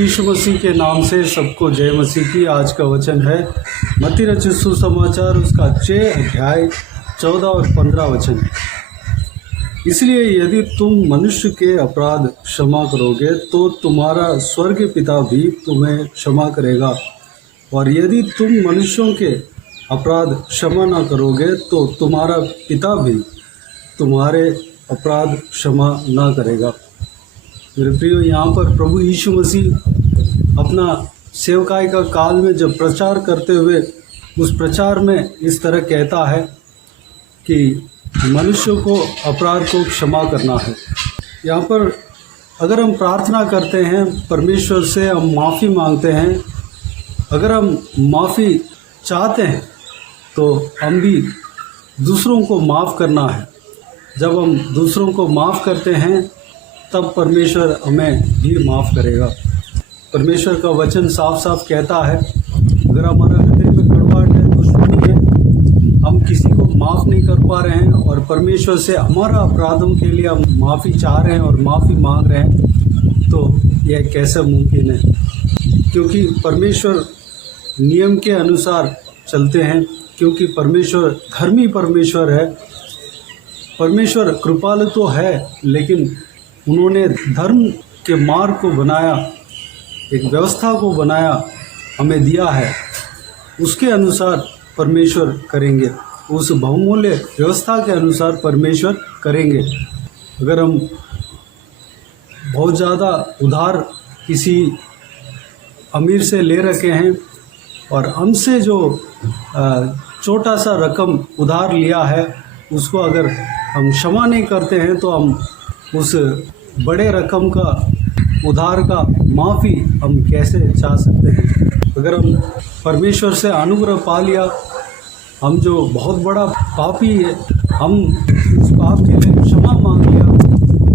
यीशु मसीह के नाम से सबको जय मसीह की। आज का वचन है मत्ती रचित सुसमाचार उसका 6 अध्याय 14 और 15 वचन। इसलिए यदि तुम मनुष्य के अपराध क्षमा करोगे तो तुम्हारा स्वर्ग पिता भी तुम्हें क्षमा करेगा, और यदि तुम मनुष्यों के अपराध क्षमा न करोगे तो तुम्हारा पिता भी तुम्हारे अपराध क्षमा न करेगा। मेरे प्रियो, यहाँ पर प्रभु यीशु मसीह अपना सेवकाई का काल में जब प्रचार करते हुए उस प्रचार में इस तरह कहता है कि मनुष्यों को अपराध को क्षमा करना है। यहाँ पर अगर हम प्रार्थना करते हैं, परमेश्वर से हम माफ़ी मांगते हैं, अगर हम माफ़ी चाहते हैं तो हम भी दूसरों को माफ़ करना है। जब हम दूसरों को माफ़ करते हैं तब परमेश्वर हमें भी माफ़ करेगा। परमेश्वर का वचन साफ साफ कहता है, अगर हमारा हृदय में कड़वाहट है, दुश्मनी है, हम किसी को माफ़ नहीं कर पा रहे हैं और परमेश्वर से हमारा अपराधों के लिए हम माफ़ी चाह रहे हैं और माफ़ी मांग रहे हैं, तो यह कैसे मुमकिन है? क्योंकि परमेश्वर नियम के अनुसार चलते हैं, क्योंकि परमेश्वर धर्मी परमेश्वर है। परमेश्वर कृपालु तो है, लेकिन उन्होंने धर्म के मार्ग को बनाया, एक व्यवस्था को बनाया, हमें दिया है, उसके अनुसार परमेश्वर करेंगे, उस बहुमूल्य व्यवस्था के अनुसार परमेश्वर करेंगे। अगर हम बहुत ज़्यादा उधार किसी अमीर से ले रखे हैं और हमसे जो छोटा सा रकम उधार लिया है उसको अगर हम क्षमा नहीं करते हैं तो हम उस बड़े रकम का उधार का माफ़ी हम कैसे चाह सकते हैं? अगर हम परमेश्वर से अनुग्रह पा लिया, हम जो बहुत बड़ा पापी है, हम उस पाप के लिए क्षमा मांग लिया,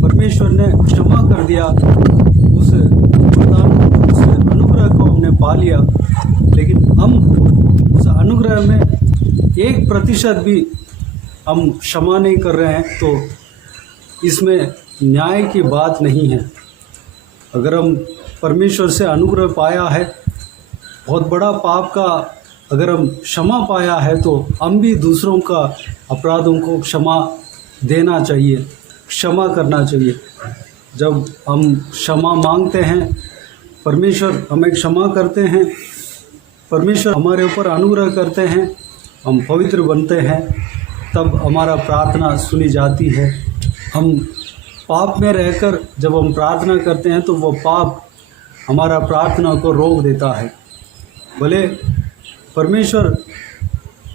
परमेश्वर ने क्षमा कर दिया, उस वरदान उस अनुग्रह को हमने पा लिया, लेकिन हम उस अनुग्रह में 1% भी हम क्षमा नहीं कर रहे हैं, तो इसमें न्याय की बात नहीं है। अगर हम परमेश्वर से अनुग्रह पाया है, बहुत बड़ा पाप का अगर हम क्षमा पाया है, तो हम भी दूसरों का अपराधों को क्षमा देना चाहिए, क्षमा करना चाहिए। जब हम क्षमा मांगते हैं, परमेश्वर हमें क्षमा करते हैं, परमेश्वर हमारे ऊपर अनुग्रह करते हैं, हम पवित्र बनते हैं, तब हमारा प्रार्थना सुनी जाती है। हम पाप में रहकर जब हम प्रार्थना करते हैं तो वो पाप हमारा प्रार्थना को रोक देता है। भले परमेश्वर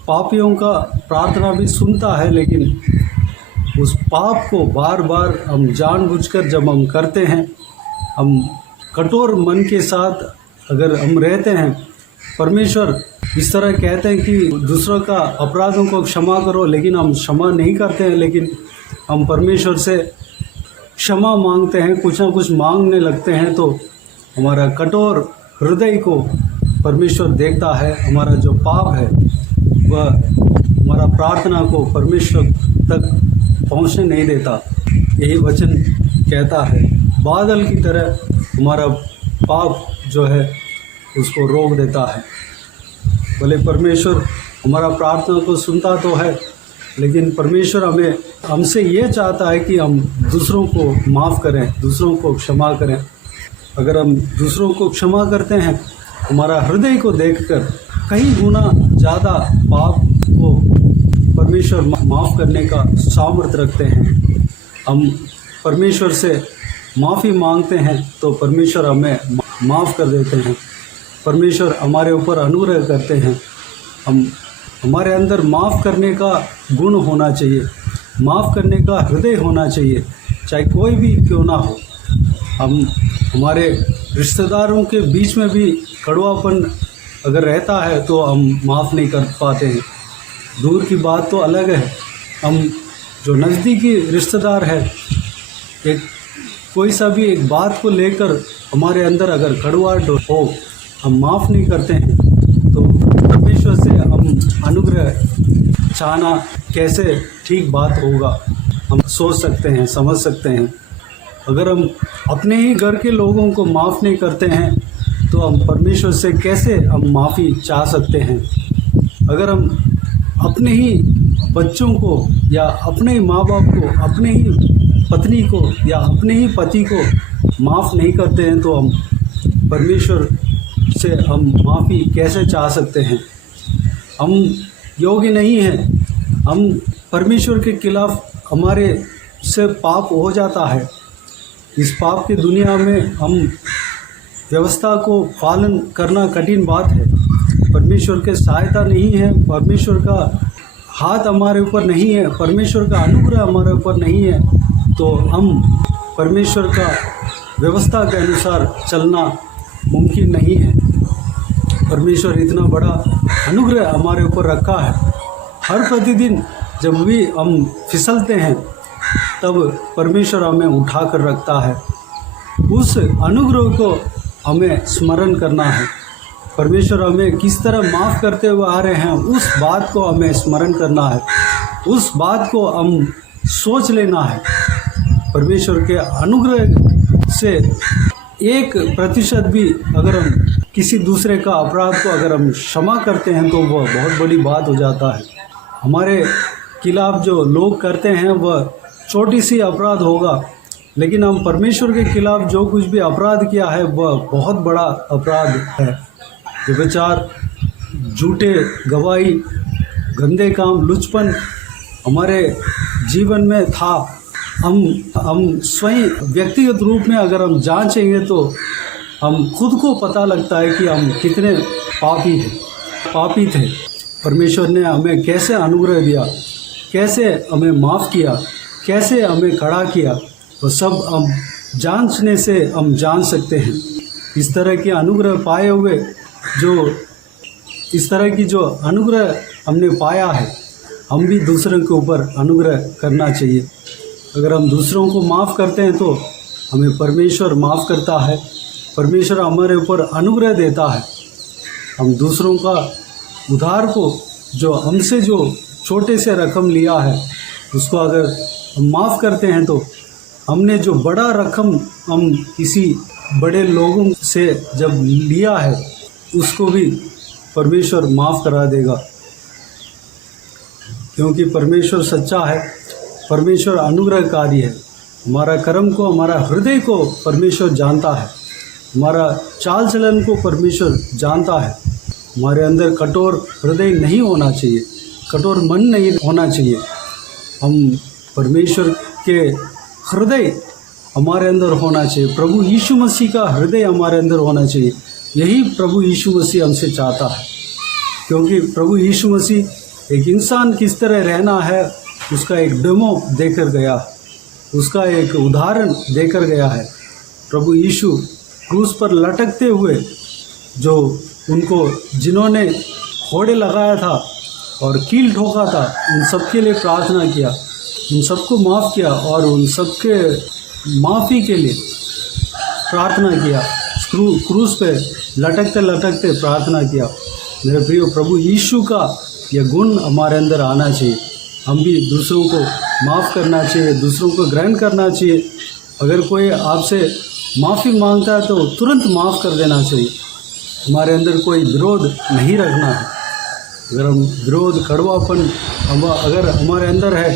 पापियों का प्रार्थना भी सुनता है, लेकिन उस पाप को बार बार हम जानबूझकर जब हम करते हैं, हम कठोर मन के साथ अगर हम रहते हैं, परमेश्वर इस तरह कहते हैं कि दूसरों का अपराधों को क्षमा करो, लेकिन हम क्षमा नहीं करते हैं, लेकिन हम परमेश्वर से क्षमा मांगते हैं, कुछ ना कुछ मांगने लगते हैं, तो हमारा कठोर हृदय को परमेश्वर देखता है। हमारा जो पाप है वह हमारा प्रार्थना को परमेश्वर तक पहुंचने नहीं देता। यही वचन कहता है, बादल की तरह हमारा पाप जो है उसको रोक देता है। भले परमेश्वर हमारा प्रार्थना को सुनता तो है, लेकिन परमेश्वर हमसे ये चाहता है कि हम दूसरों को माफ़ करें, दूसरों को क्षमा करें। अगर हम दूसरों को क्षमा करते हैं, हमारा हृदय को देखकर कई गुना ज़्यादा पाप को परमेश्वर माफ़ करने का सामर्थ्य रखते हैं। हम परमेश्वर से माफ़ी मांगते हैं तो परमेश्वर हमें माफ़ कर देते हैं। परमेश्वर हमारे ऊपर अनुग्रह करते हैं। हमारे अंदर माफ़ करने का गुण होना चाहिए, माफ़ करने का हृदय होना चाहिए, चाहे कोई भी क्यों ना हो। हमारे रिश्तेदारों के बीच में भी कड़वापन अगर रहता है तो हम माफ़ नहीं कर पाते हैं। दूर की बात तो अलग है, हम जो नज़दीकी रिश्तेदार है, कोई सा भी एक बात को लेकर हमारे अंदर अगर कड़वाहट हो, हम माफ़ नहीं करते हैं, तो परमेश्वर से हम अनुग्रह चाहना कैसे ठीक बात होगा? हम सोच सकते हैं, समझ सकते हैं। अगर हम अपने ही घर के लोगों को माफ़ नहीं करते हैं तो हम परमेश्वर से कैसे हम माफ़ी चाह सकते हैं। अगर हम अपने ही बच्चों को या अपने ही माँ बाप को, अपने ही पत्नी को या अपने ही पति को माफ़ नहीं करते हैं तो हम परमेश्वर से हम माफ़ी कैसे चाह सकते हैं। हम योग्य नहीं हैं। हम परमेश्वर के खिलाफ हमारे से पाप हो जाता है। इस पाप की दुनिया में हम व्यवस्था को पालन करना कठिन बात है। परमेश्वर के सहायता नहीं है, परमेश्वर का हाथ हमारे ऊपर नहीं है, परमेश्वर का अनुग्रह हमारे ऊपर नहीं है, तो हम परमेश्वर का व्यवस्था के अनुसार चलना मुमकिन नहीं है। परमेश्वर इतना बड़ा अनुग्रह हमारे ऊपर रखा है। हर प्रतिदिन जब भी हम फिसलते हैं तब परमेश्वर हमें उठा कर रखता है। उस अनुग्रह को हमें स्मरण करना है। परमेश्वर हमें किस तरह माफ़ करते हुए आ रहे हैं उस बात को हमें स्मरण करना है, उस बात को हम सोच लेना है। परमेश्वर के अनुग्रह से 1% भी अगर हम किसी दूसरे का अपराध को अगर हम क्षमा करते हैं तो वह बहुत बड़ी बात हो जाता है। हमारे खिलाफ जो लोग करते हैं वह छोटी सी अपराध होगा, लेकिन हम परमेश्वर के खिलाफ जो कुछ भी अपराध किया है वह बहुत बड़ा अपराध है। व्यभिचार, झूठे गवाही, गंदे काम, लुचपन हमारे जीवन में था। हम स्वयं व्यक्तिगत रूप में अगर हम जांचेंगे तो हम खुद को पता लगता है कि हम कितने पापी थे। परमेश्वर ने हमें कैसे अनुग्रह दिया, कैसे हमें माफ़ किया, कैसे हमें खड़ा किया, वो सब हम जांचने से हम जान सकते हैं। इस तरह के अनुग्रह पाए हुए इस तरह की जो अनुग्रह हमने पाया है, हम भी दूसरों के ऊपर अनुग्रह करना चाहिए। अगर हम दूसरों को माफ़ करते हैं तो हमें परमेश्वर माफ़ करता है, परमेश्वर हमारे ऊपर अनुग्रह देता है। हम दूसरों का उधार को जो हमसे जो छोटे से रकम लिया है उसको अगर हम माफ़ करते हैं तो हमने जो बड़ा रकम हम किसी बड़े लोगों से जब लिया है उसको भी परमेश्वर माफ़ करा देगा, क्योंकि परमेश्वर सच्चा है, परमेश्वर अनुग्रहकारी है। हमारा कर्म को, हमारा हृदय को परमेश्वर जानता है, हमारा चाल चलन को परमेश्वर जानता है। हमारे अंदर कठोर हृदय नहीं होना चाहिए, कठोर मन नहीं होना चाहिए। हम परमेश्वर के हृदय हमारे अंदर होना चाहिए, प्रभु यीशु मसीह का हृदय हमारे अंदर होना चाहिए। यही प्रभु यीशु मसीह हमसे चाहता है, क्योंकि प्रभु यीशु मसीह एक इंसान किस तरह रहना है उसका एक डेमो देकर गया, उसका एक उदाहरण देकर गया है। प्रभु यीशु क्रूस पर लटकते हुए जो उनको जिन्होंने फोड़े लगाया था और कील ठोका था उन सब के लिए प्रार्थना किया, उन सबको माफ़ किया और उन सबके माफ़ी के लिए प्रार्थना किया। क्रूस पे लटकते लटकते प्रार्थना किया। मेरे प्रियो, प्रभु यीशु का यह गुण हमारे अंदर आना चाहिए। हम भी दूसरों को माफ़ करना चाहिए, दूसरों को ग्रहण करना चाहिए। अगर कोई आपसे माफ़ी मांगता है तो तुरंत माफ़ कर देना चाहिए। हमारे अंदर कोई विरोध नहीं रखना है। अगर हम विरोध, कड़वापन अगर हमारे अंदर है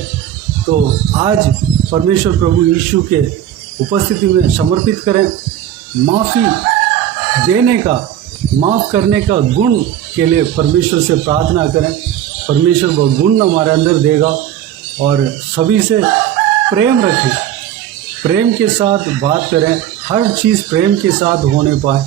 तो आज परमेश्वर प्रभु यीशु के उपस्थिति में समर्पित करें। माफ़ी देने का, माफ़ करने का गुण के लिए परमेश्वर से प्रार्थना करें। परमेश्वर वह गुण हमारे अंदर देगा और सभी से प्रेम रखें, प्रेम के साथ बात करें, हर चीज़ प्रेम के साथ होने पाए।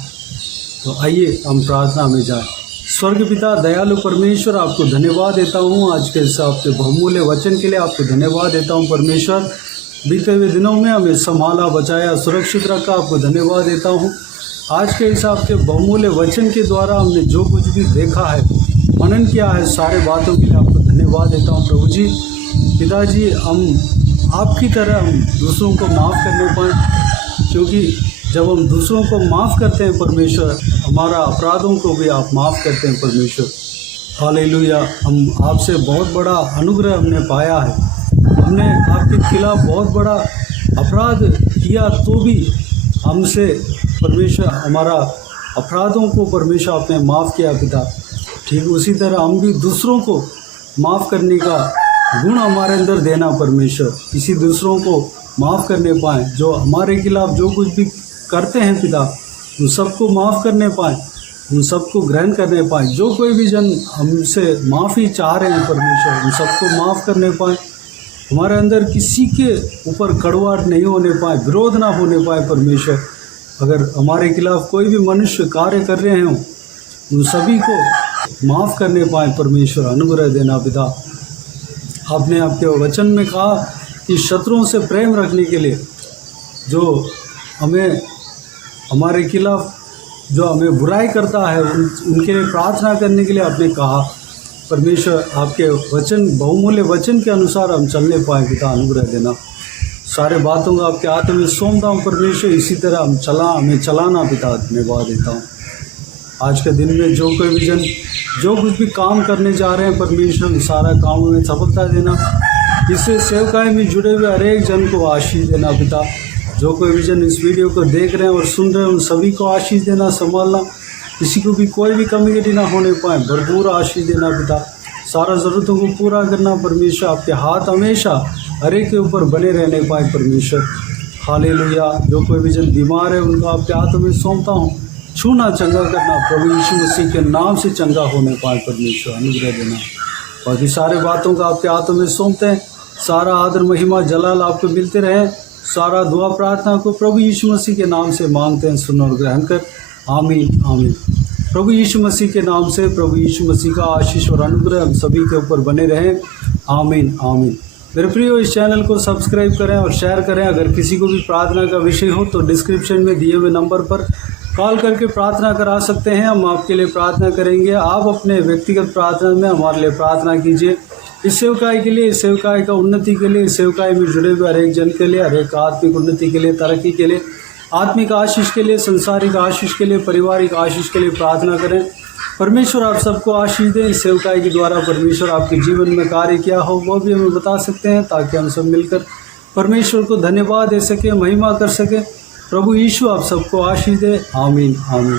तो आइए हम प्रार्थना में जाएं। स्वर्ग पिता दयालु परमेश्वर, आपको धन्यवाद देता हूँ आज के हिसाब के बहुमूल्य वचन के लिए। आपको धन्यवाद देता हूँ परमेश्वर, बीते हुए दिनों में हमें संभाला, बचाया, सुरक्षित रखा। आपको धन्यवाद देता हूँ आज के हिसाब के बहुमूल्य वचन के द्वारा हमने जो कुछ भी देखा है, मनन किया है, सारे बातों के लिए आपको धन्यवाद देता हूँ प्रभु जी। पिताजी, हम आपकी तरह हम दूसरों को माफ़ करने पाएँ, क्योंकि जब हम दूसरों को माफ़ करते हैं परमेश्वर, हमारा अपराधों को भी आप माफ़ करते हैं परमेश्वर। हालेलुया। हम आपसे बहुत बड़ा अनुग्रह हमने पाया है। हमने आपके खिलाफ बहुत बड़ा अपराध किया तो भी हमसे परमेश्वर हमारा अपराधों को परमेश्वर आपने माफ़ किया पिता, ठीक उसी तरह हम भी दूसरों को माफ़ करने का गुण हमारे अंदर देना परमेश्वर, किसी दूसरों को माफ़ करने पाएँ, जो हमारे खिलाफ जो कुछ भी करते हैं पिता उन सबको माफ़ करने पाएँ, उन सबको ग्रहण करने पाएँ। जो कोई भी जन हमसे माफ़ी चाह रहे हैं परमेश्वर उन सबको माफ़ करने पाएँ, हमारे अंदर किसी के ऊपर कड़वाहट नहीं होने पाए, विरोध ना होने पाए परमेश्वर। अगर हमारे खिलाफ कोई भी मनुष्य कार्य कर रहे हों उन सभी को माफ़ करने पाए परमेश्वर, अनुग्रह देना पिता। आपने आपके वचन में कहा कि शत्रुओं से प्रेम रखने के लिए, जो हमें हमारे खिलाफ जो हमें बुराई करता है उनके लिए प्रार्थना करने के लिए आपने कहा परमेश्वर। आपके वचन, बहुमूल्य वचन के अनुसार हम चलने पाए पिता, अनुग्रह देना। सारे बातों का आपके हाथ में सौंपता हूँ परमेश्वर, इसी तरह हमें चलाना पिता, धन्यवाद देता हूँ। आज के दिन में जो कोई भी जन जो कुछ भी काम करने जा रहे हैं परमेश्वर, सारा कामों में सफलता देना। इससे सेवकाई में जुड़े हुए हर एक जन को आशीष देना पिता। जो कोई भी जन इस वीडियो को देख रहे हैं और सुन रहे हैं उन सभी को आशीष देना, संभालना, किसी को भी कोई भी कमी ना होने पाए, भरपूर आशीष देना पिता। सारा ज़रूरतों को पूरा करना परमेश्वर, आपके हाथ हमेशा हर एक के ऊपर बने रहने पाए परमेश्वर। हालेलुया। जो कोई भी जन बीमार है उनको आपके हाथों में सौंपता हूँ, छूना चंगा करना, प्रभु यीशु मसीह के नाम से चंगा होने पाए परमेश्वर, अनुग्रह देना। बाकी सारे बातों का आपके हाथों में सौंपते हैं। सारा आदर महिमा जलाल आपको मिलते रहे। सारा दुआ प्रार्थना को प्रभु यीशु मसीह के नाम से मांगते हैं, सुन और ग्रहण कर। आमीन आमीन। प्रभु यीशु मसीह के नाम से प्रभु यीशु मसीह का आशीष और अनुग्रह हम सभी के ऊपर बने रहें। आमीन आमीन। मेरे प्रियो, इस चैनल को सब्सक्राइब करें और शेयर करें। अगर किसी को भी प्रार्थना का विषय हो तो डिस्क्रिप्शन में दिए हुए नंबर पर कॉल करके प्रार्थना करा सकते हैं। हम आपके लिए प्रार्थना करेंगे। आप अपने व्यक्तिगत प्रार्थना में हमारे लिए प्रार्थना कीजिए। इस सेवकाई के लिए, इस सेवकाई का उन्नति के लिए, इस सेवकाई में जुड़े हुए हर एक जन के लिए, हर एक आत्मिक उन्नति के लिए, तरक्की के लिए, आत्मिक आशीष के लिए, संसारिक आशीष के लिए, पारिवारिक आशीष के लिए प्रार्थना करें। परमेश्वर आप सबको आशीष दें। इस सेवकाई के द्वारा परमेश्वर आपके जीवन में कार्य किया हो वो भी हमें बता सकते हैं, ताकि हम सब मिलकर परमेश्वर को धन्यवाद दे सकें, महिमा कर सकें। प्रभु यीशु आप सबको आशीष दे। आमीन आमीन।